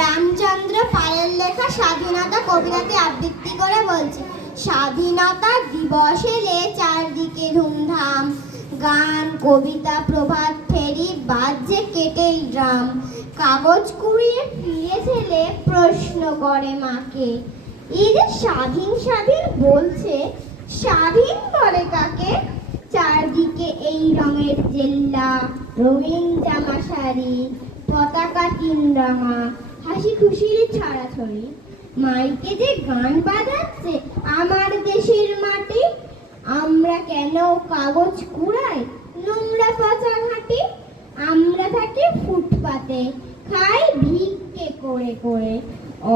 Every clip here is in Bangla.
রামচন্দ্র পালের লেখা স্বাধীনতা কবিতাতে আবৃত্তি করে বলছে, স্বাধীনতা দিবস এলে চারদিকে ধুমধাম, গান কবিতা প্রভাত ফেরি বাজছে কেটেল ড্রাম, কাগজ কুড়িয়ে ফিরে ছেলে প্রশ্ন করে মাকে, এই যে স্বাধীন স্বাধীন বলছে, স্বাধীন বলে কাকে? চারদিকে এই রঙের জেল্লা, রঙিন জামা শাড়ি, পতাকা তিন রঙা, হাসি খুশির ছড়াছড়ি, মাইকে যে গান বাজাচ্ছে আমার দেশের মাটি, আমরা কেন কাগজ কুড়াই নোংরা পচা ঘাটি, আমরা থাকি ফুটপাতে, খাই ভিক্ষে করে করে,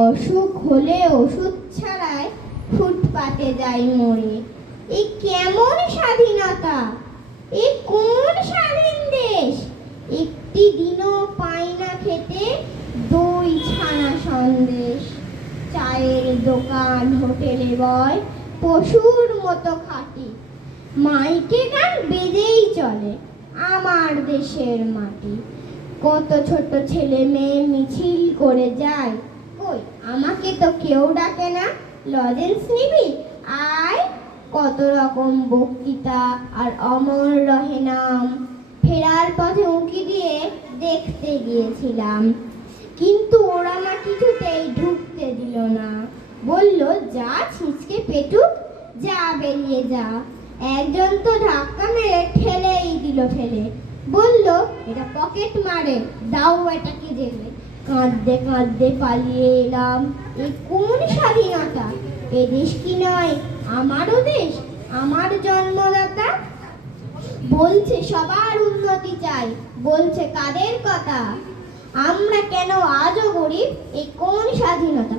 অসুখ হলে ওষুধ ছাড়াই ফুটপাতে যাই মরে। এই কেমন স্বাধীনতা? এই কোন স্বাধীন দেশ? একটি দিনও পাই না খেতে দই ছানা সন্দেশ, চায়ের দোকান হোটেলে বয় পশুর মতো খাটি, মাইকে গান বেজেই চলে আমার দেশের মাটি, কত ছোট ছেলে মেয়ে মিছিল করে যায়, কই আমাকে তো কেউ ডাকে না, লজেন্স নিবি আয়, কত রকম বক্তৃতা আর অমর রহে নাম, ফেরার পথে উঁকি দিয়ে দেখতে গিয়েছিলাম, কিন্তু ওরা আমার কিছুতেই ঢুকতে দিল না, বলল যা ছিঁচকে পেটুক, যা বেরিয়ে যা, একজন তো ধাক্কা মেরে ঠেলেই দিল ফেলে, বলল এটা পকেট মারে, দাও এটাকে জেলে, কাঁদতে কাঁদতে পালিয়ে এলাম। এ কোন স্বাধীনতা? এ দেশ কি নয় আমারও দেশ, আমার জন্মদাতা? বলছে সবার উন্নতি চাই, বলছে কাদের কথা? আমরা কেন আজও গরিব? এ কোন স্বাধীনতা?